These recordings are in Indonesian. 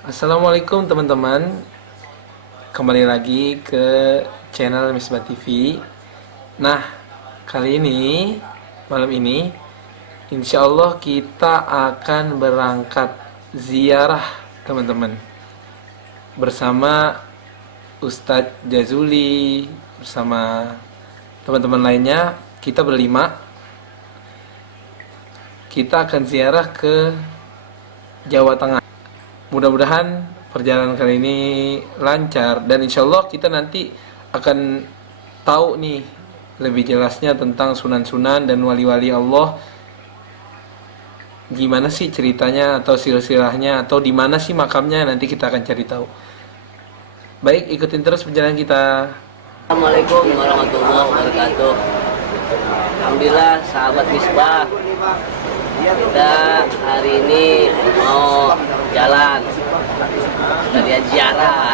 Assalamualaikum teman-teman. Kembali lagi ke channel Misbah TV. Nah, kali ini, malam ini, insya Allah kita akan berangkat ziarah teman-teman, bersama Ustadz Jazuli, bersama teman-teman lainnya. Kita berlima. Kita akan ziarah ke Jawa Tengah. Mudah-mudahan perjalanan kali ini lancar, dan insya Allah kita nanti akan tahu nih lebih jelasnya tentang sunan-sunan dan wali-wali Allah. Gimana sih ceritanya atau silsilahnya, atau di mana sih makamnya, nanti kita akan cari tahu. Baik, ikutin terus perjalanan kita. Assalamualaikum warahmatullahi wabarakatuh. Alhamdulillah sahabat Misbah, kita hari ini mau jalan dari ziarah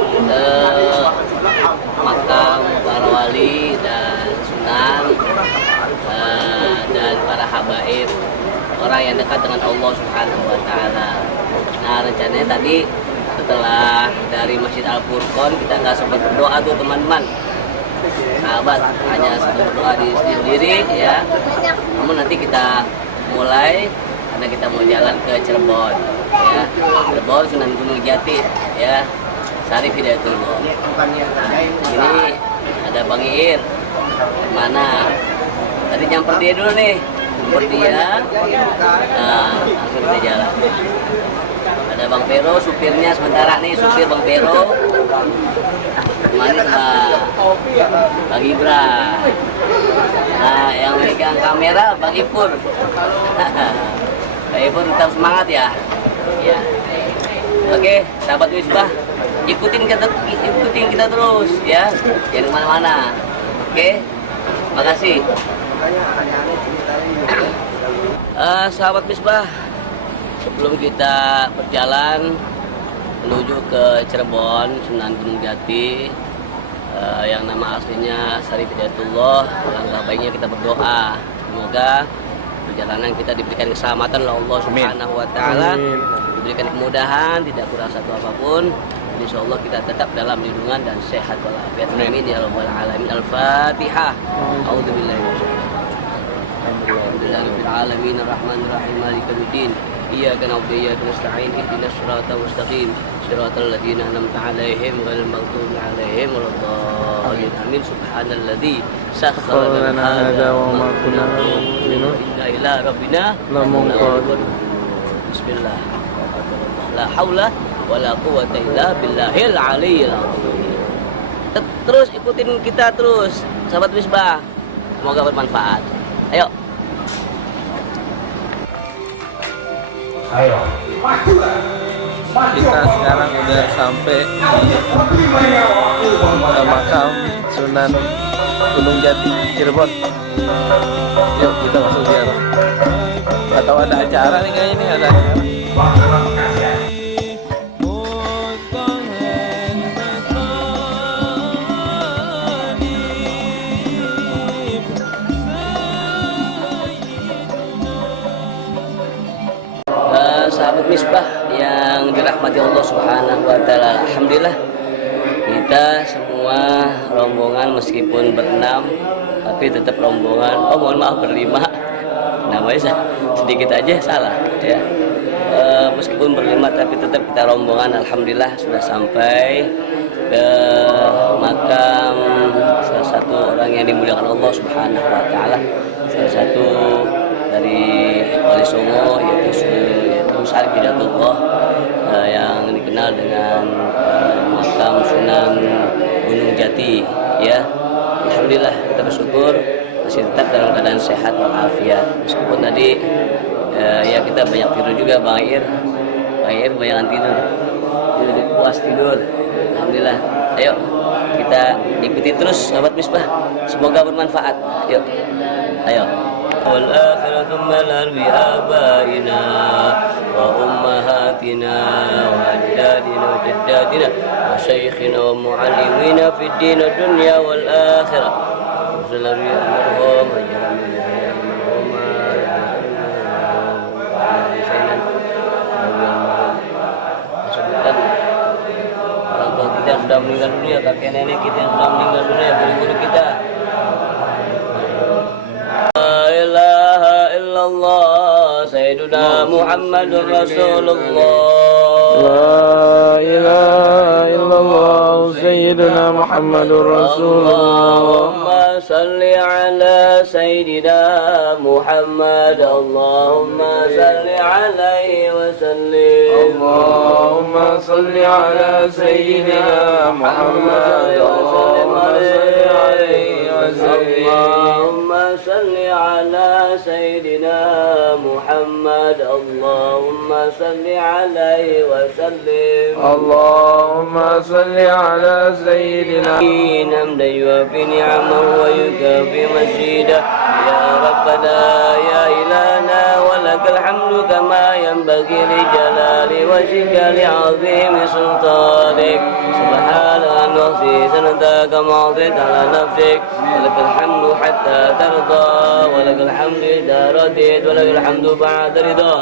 ke makam para wali dan sunan dan para habaib, orang yang dekat dengan Allah Subhanahu wa Ta'ala. Nah, rencananya tadi setelah dari Masjid Al-Furqon kita nggak sempat berdoa tuh teman-teman, sahabat, hanya satu berdoa di sendiri ya. Namun nanti kita mulai karena kita mau jalan ke Cirebon ya, Cirebon Sunan Gunung Jati ya, Syarif Hidayatullah. Ini ada Bang Iir, mana tadi nyamper dia dulu nih, nyamper dia. Nah, langsung kita jalan. Ada Bang Pero, supirnya sementara nih, supir Bang Pero. Manis lah Bang Ibra. Nah, yang megang kamera Bang Ipur. Bang Ipur tetap semangat ya. Ya. Oke, sahabat Misbah, ikutin kita terus ya. Jangan kemana-mana. Oke, makasih. Sahabat Misbah, sebelum kita berjalan menuju ke Cirebon Sunan Gunung Jati, yang nama aslinya Syarif Hidayatullah, alangkah baiknya kita berdoa semoga perjalanan kita diberikan keselamatan oleh Allah Subhanahu wa Ta'ala, diberikan kemudahan, tidak kurang satu apapun. Insya Allah kita tetap dalam lindungan dan sehat walafiat. Amin ya rabbal alamin. Al-Fatihah. A'udzubillahi minasy alamin arrahmanir rahim maliki yaumiddin. Iyyaka na'budu wa iyyaka nasta'in ihdinas siratal mustaqim siratal ladzina an'amta 'alaihim ghairil maghdubi 'alaihim waladdallin. Amin. Subhanalladzi sakhkhara lana hadza wa ma kunna mu'minin illa ila rabbina lamunqalibun. Bismillah. La haula wala quwwata illa billahil aliyyil azim. Terus ikutin kita terus, sahabat Misbah. Semoga bermanfaat. Ayo. Kita sekarang udah sampai di makam Sunan Gunung Jati Cirebon. Yuk kita masuk ziarah. Atau ada acara nih kayaknya, ini ada acara. Sahabat Misbah yang dirahmati Allah Subhanahu wa Ta'ala, alhamdulillah kita semua rombongan meskipun berenam tapi tetap rombongan, mohon maaf, berlima, namanya sedikit aja salah ya. Meskipun berlima tapi tetap kita rombongan, alhamdulillah sudah sampai ke makam salah satu orang yang dimuliakan Allah Subhanahu wa Ta'ala, salah satu dari Wali Songo, yaitu Syarif Hidayatullah, yang dikenal dengan makam Sunan Gunung Jati ya. Alhamdulillah kita bersyukur masih tetap dalam keadaan sehat walafiat, meskipun tadi ya kita banyak tidur juga. Bang Ir banyak tidur, puas tidur. Alhamdulillah. Ayo kita ikuti terus sahabat Misbah, semoga bermanfaat. Yuk, ayo. والآخرة ملأ بآبائنا وأمهاتنا وأجدادنا وجداتنا وشيخنا ومعلمينا في الدين والدنيا والآخرة. وصلى المرحوم sudah meninggal dunia, kakek nenek kita yang sudah meninggal dunia, guru-guru kita. La ilaha illallah Sayyiduna Muhammadur Rasulullah. La ilaha illallah Sayyiduna Muhammadur Rasulullah. Allahumma salli ala Sayyidina Muhammad. Allahumma salli alaihi wa sallim. Allahumma salli ala Sayyidina Muhammad. Allahumma salli alaihi wa sallim. Allahumma salli ala Sayyidina Muhammad. Allahumma salli alaihi wa sallim. Allahumma salli ala Sayyidina حمدا يوافي نعمه ويكافي مزيدا يا ربنا يا إلهنا ولك الحمد كما ينبغي لجلال وجهك لعظيم سلطانك سبحان أن نحصي سنتك كما أعطيت على نفسك ولك الحمد حتى ترضى ولك الحمد إذا رضيت ولك الحمد بعد رضا.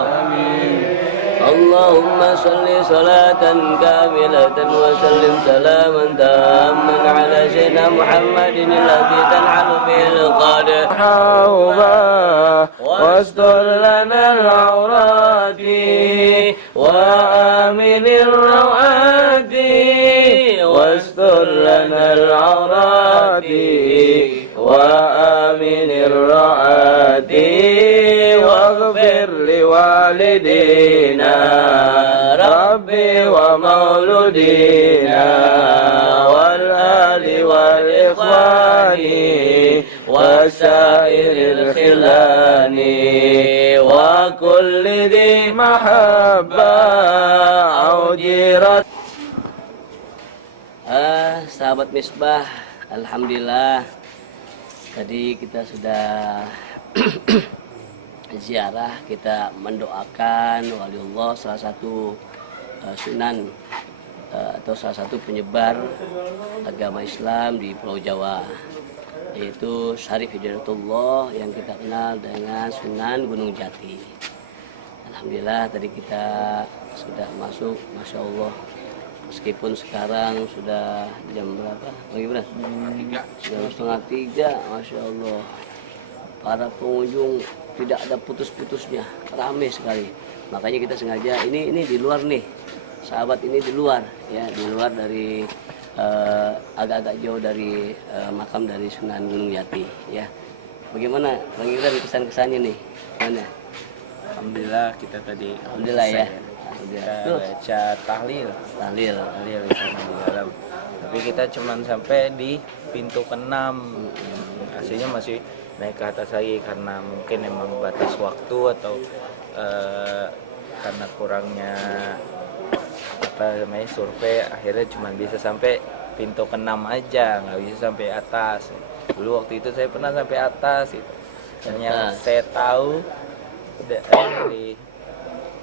اللهم صل صلاة كاملة وسلم سلاما تاما على سيدنا محمد الذي تنحل به القدر واستر لنا العورات وآمن الروآت واستر لنا العورات وآمن الروآت واغفر لوالدينا ربي ومولودينا والآل والإخوان وسائر الخلان وكل ذي محبة أو جيرة. Sahabat Misbah, alhamdulillah tadi kita sudah ziarah, kita mendoakan waliullah, salah satu sunan atau salah satu penyebar agama Islam di Pulau Jawa, yaitu Syarif Hidayatullah yang kita kenal dengan Sunan Gunung Jati. Alhamdulillah tadi kita sudah masuk, Masya Allah, meskipun sekarang sudah jam berapa? Bagaimana? Sudah 2:30, Masya Allah. Para pengunjung tidak ada putus-putusnya, ramai sekali. Makanya kita sengaja ini di luar nih, sahabat, ini di luar ya, di luar dari agak-agak jauh dari makam dari Sunan Gunung Jati ya. Bagaimana Bang Ibran kesan-kesannya nih? Mana? Alhamdulillah kita tadi Alhamdulillah ya. kita baca tahlil Tahlil. di sana di dalam. Tapi kita cuman sampai di pintu ke-6. Aslinya masih naik ke atas lagi karena mungkin emang batas waktu atau karena kurangnya apa namanya survei, akhirnya cuma bisa sampai pintu ke-6 aja, nggak bisa sampai atas. Dulu waktu itu saya pernah sampai atas gitu. Dan yang saya tahu dari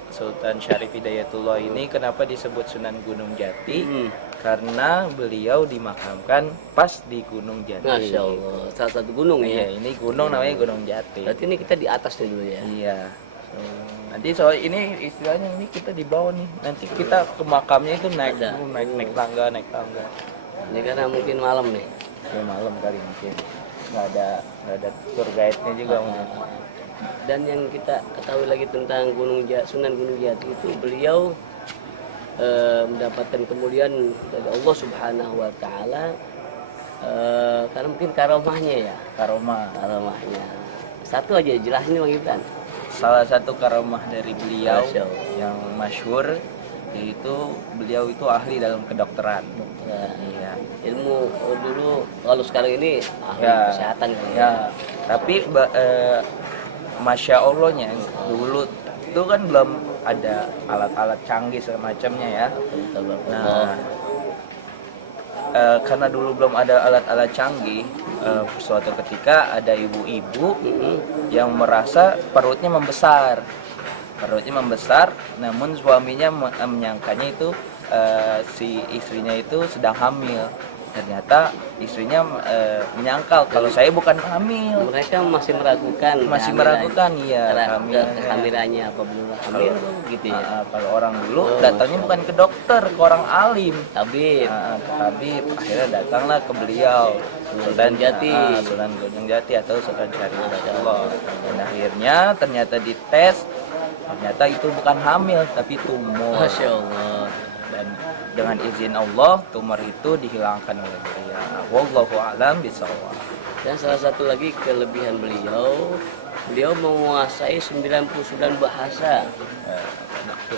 Sultan Syarif Hidayatullah ini kenapa disebut Sunan Gunung Jati? Karena beliau dimakamkan pas di Gunung Jati. Masya Allah, salah satu gunung ya. Iya, ini gunung namanya Gunung Jati. Berarti ini kita di atas dulu ya. Iya. Nanti soal ini istilahnya ini kita di bawah nih. Nanti kita ke makamnya itu naik tangga. Ini karena mungkin malam nih. Ya malam kali mungkin. Nggak ada tour guide-nya juga mungkin. Dan yang kita ketahui lagi tentang Sunan Gunung Jati itu, beliau mendapatkan kemuliaan dari Allah Subhanahu wa taala karena mungkin karomahnya ya. Karomahnya. Satu aja jelasin Bang Ibran. Salah satu karomah dari beliau yang masyhur yaitu beliau itu ahli dalam kedokteran. Iya. Ilmu dulu, kalau sekarang ini ahli kesehatan kan ya. Tapi Masya Allahnya dulu itu kan belum ada alat-alat canggih semacamnya ya. Nah, karena dulu belum ada alat-alat canggih, suatu ketika ada ibu-ibu yang merasa perutnya membesar, namun suaminya menyangkanya itu si istrinya itu sedang hamil. Ternyata istrinya menyangkal kalau saya bukan hamil. Mereka masih meragukan. Masih meragukan, iya, kehamilannya apa belum hamil gitu ya. Kalau orang dulu datangnya bukan ke dokter, ke orang alim, Tabib. ke tabib. Akhirnya datanglah ke beliau, Sunan Jati. Sunan Gunung Jati atau Sunan Syariatullah. Dan akhirnya ternyata dites, ternyata itu bukan hamil tapi tumor. Masya Allah. Dan dengan izin Allah tumor itu dihilangkan oleh beliau. Wallahu a'lam bishawab. Dan salah satu lagi kelebihan beliau menguasai 99 bahasa.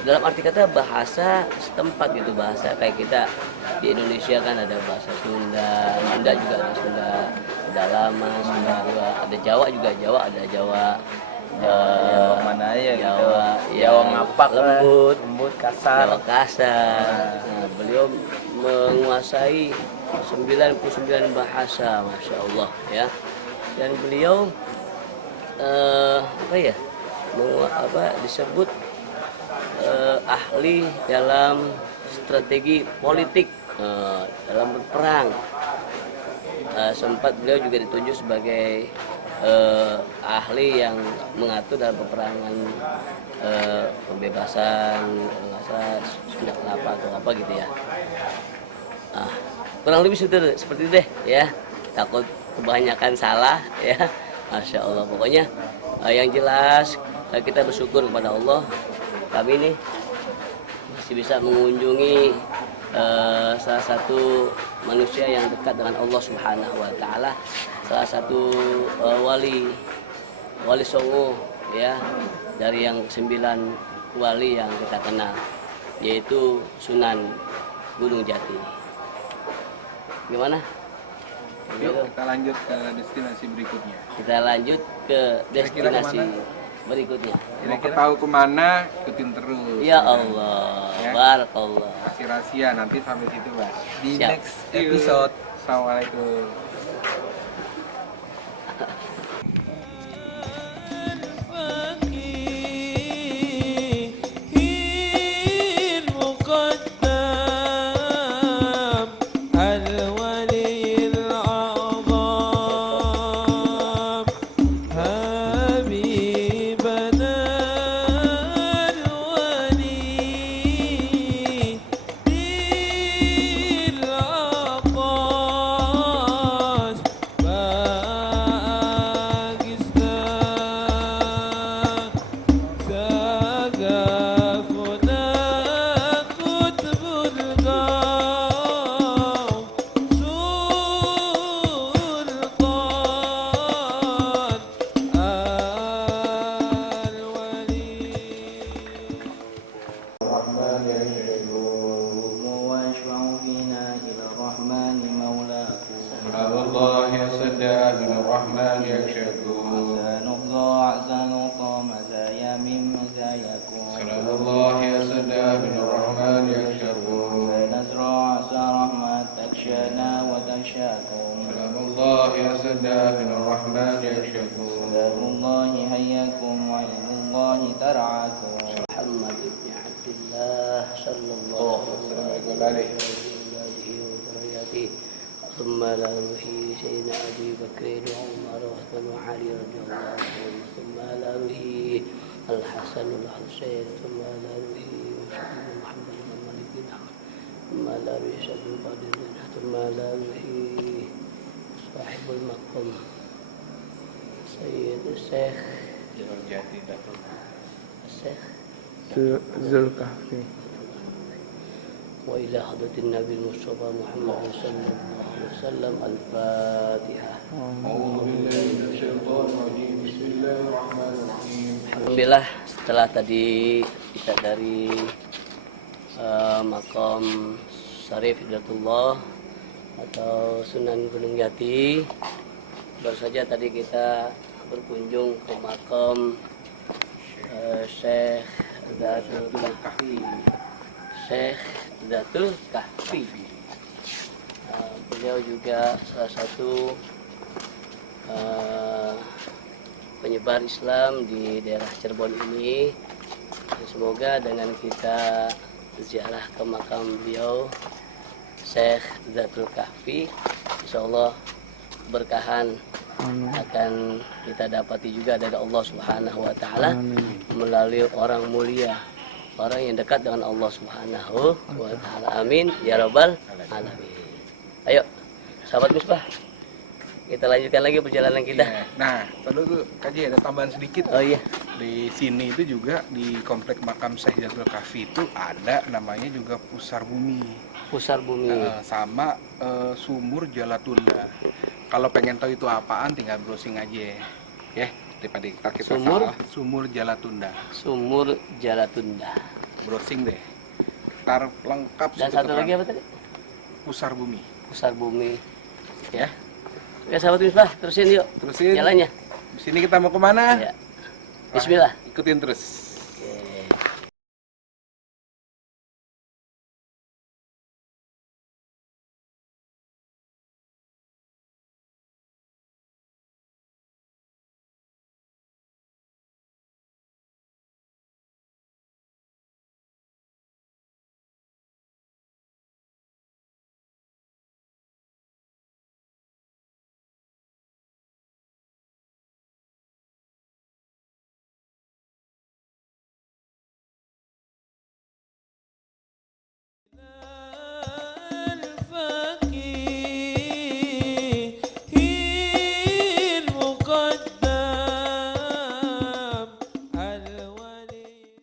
Dalam arti kata bahasa setempat gitu, bahasa kayak kita di Indonesia kan ada bahasa Sunda juga ada Sunda, Pedalaman, Sunda juga ada Jawa juga ada Jawa. Jawa mana aja gitu. Jawa ngapak, lembut, kasar. Jawa kasar. Nah, beliau menguasai 99 bahasa, masya Allah ya. Dan beliau disebut ahli dalam strategi politik dalam berperang. Sempat beliau juga ditunjuk sebagai ahli yang mengatur dalam peperangan pembebasan Sunda Kelapa atau apa gitu ya. Kurang lebih seperti itu deh ya. Takut kebanyakan salah ya. Masya Allah. Pokoknya yang jelas kita bersyukur kepada Allah. Kami ini masih bisa mengunjungi salah satu manusia yang dekat dengan Allah Subhanahu wa taala, salah satu wali Songo ya, dari yang 9 wali yang kita kenal, yaitu Sunan Gunung Jati. Gimana? Yuk kita lanjut ke destinasi berikutnya. Kita lanjut ke destinasi berikutnya. Kira-kira tahu kemana, ikutin terus. Ya Allah, ya. Barakallah. Masih rahasia, nanti sampai situ Pak. Di Siap. next episode. Assalamualaikum. ثم لا نحيي سيدنا أبي بكر وعمر وعثمان وعلي رضي الله عنهم ثم لا نحيي الحسن والحسين ثم لا نحيي سيدنا محمد بن مالك بن أحمد ثم لا نحيي سيدنا القادر ثم لا نحيي صاحب المقام سيد الشيخ Zulkafli. وإلى حضرة النبي المصطفى محمد صلى الله عليه وسلم الفاتحة. Alhamdulillah, setelah tadi kita dari makam Syarif Hidayatullah atau Sunan Gunung Jati, baru saja tadi kita berkunjung ke makam Syekh Datul Kahfi. Syekh Datul Kahfi. Beliau juga salah satu penyebar Islam di daerah Cirebon ini. Semoga dengan kita ziarah ke makam beliau, Syekh Zatul Kahfi. Insyaallah berkahan akan kita dapati juga dari Allah Subhanahu wa taala melalui orang mulia, orang yang dekat dengan Allah Subhanahu wa taala. Amin ya rabbal alamin. Ayo sahabat Misbah, kita lanjutkan lagi perjalanan kita. Iya. Nah, perlu tuh Kaji ada tambahan sedikit. Oh iya, Di sini itu juga di komplek makam Syekh Zatul Kahfi itu ada namanya juga Pusar Bumi. pusar bumi. Sama Sumur Jalatunda. Kalau pengen tahu itu apaan tinggal browsing aja ya. Daripada kita Sumur? salah. Sumur Jalatunda. Sumur Jalatunda. Browsing deh. Ntar lengkap Dan situ satu lagi keterangan. apa tadi? Pusar Bumi. Pusar bumi. Ya. Oke sahabat Misbah, terusin yuk Terusin. jalannya. Di sini kita mau kemana? Ya. Bismillah. Ikutin terus.